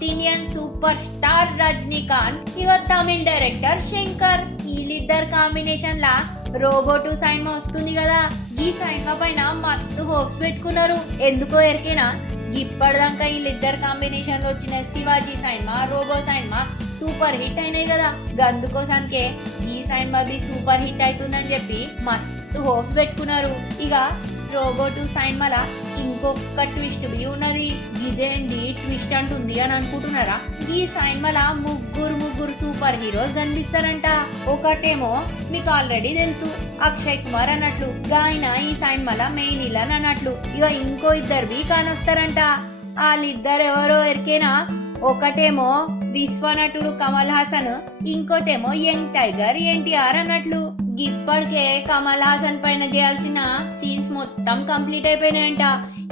North Indian super star Rajinikanth ఇక తమిళ director Shankar వీళ్ళిద్దరు combination లా robo 2 cinema వస్తుంది కదా. ఈ సినిమా పైన మస్తు హోప్స్ పెట్టుకున్నారు. ఎందుకో ఎరికేనా, ఇప్పటిదాకా వీళ్ళిద్దరు కాంబినేషన్ లో వచ్చిన శివాజీ సినిమా, రోబో సినిమా సూపర్ హిట్ అయినాయి కదా. అందుకోసానికే ఈ సినిమా బి సూపర్ హిట్ అవుతుందని చెప్పి మస్తు హోప్స్ పెట్టుకున్నారు. ఇక రోబో 2 సినిమాలా ఇంకొక ట్విస్ట్ బి ఉన్నది. ఇదేంటి ట్విస్ట్ అంటుంది అని అనుకుంటున్నారా? ఈ సినిమాలా ముగ్గురు సూపర్ హీరోస్ కనిపిస్తారంట. ఒకటేమో మీకు ఆల్రెడీ తెలుసు అక్షయ్ కుమార్ అన్నట్లు, ఆయన ఈ సినిమాలా మెయిన్ విలన్ అన్నట్లు. ఇక ఇంకో ఇద్దరు బి కానొస్తారంట. వాళ్ళిద్దరు ఎవరో ఎరికేనా? ఒకటేమో విశ్వనటుడు కమల్ హాసన్, ఇంకోటేమో యంగ్ టైగర్ ఎన్టీఆర్ అన్నట్లు. ఇప్పటికే కమల్ హాసన్ పైన చేయాల్సిన సీన్స్ మొత్తం కంప్లీట్ అయిపోయినాయంట.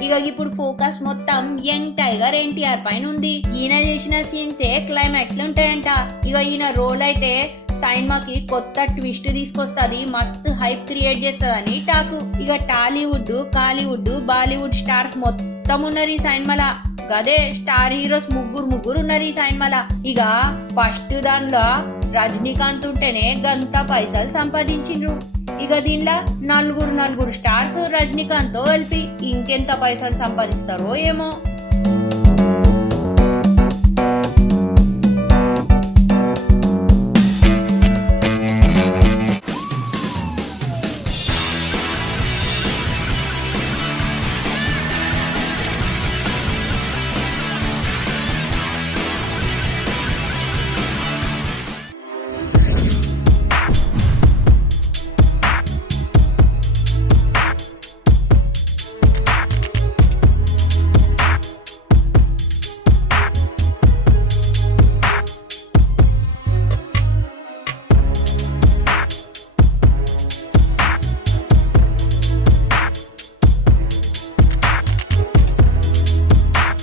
ఇక ఇప్పుడు ఫోకస్ మొత్తం యంగ్ టైగర్ ఎన్టీఆర్ పైన ఉంది. ఈయన చేసిన సీన్సే క్లైమాక్స్ లో ఉంటాయంట. ఇక ఈయన రోల్ అయితే సినిమాకి కొత్త ట్విస్ట్ తీసుకొస్తుంది, మస్తు హైప్ క్రియేట్ చేస్తుందని టాకు. ఇక టాలీవుడ్, కాలీవుడ్, బాలీవుడ్ స్టార్స్ మొత్తం ఉన్నారు ఈ సినిమాలా. గదే స్టార్ హీరోస్ ముగ్గురు ఉన్నారు ఈ సినిమాలా. ఇక ఫస్ట్ దానిలో రజనీకాంత్ ఉంటేనే గంత పైసలు సంపాదించిండ్రు. ఇక దీనిలో నలుగురు స్టార్స్ రజనీకాంత్ తో కలిపి ఇంకెంత పైసలు సంపాదిస్తారో ఏమో.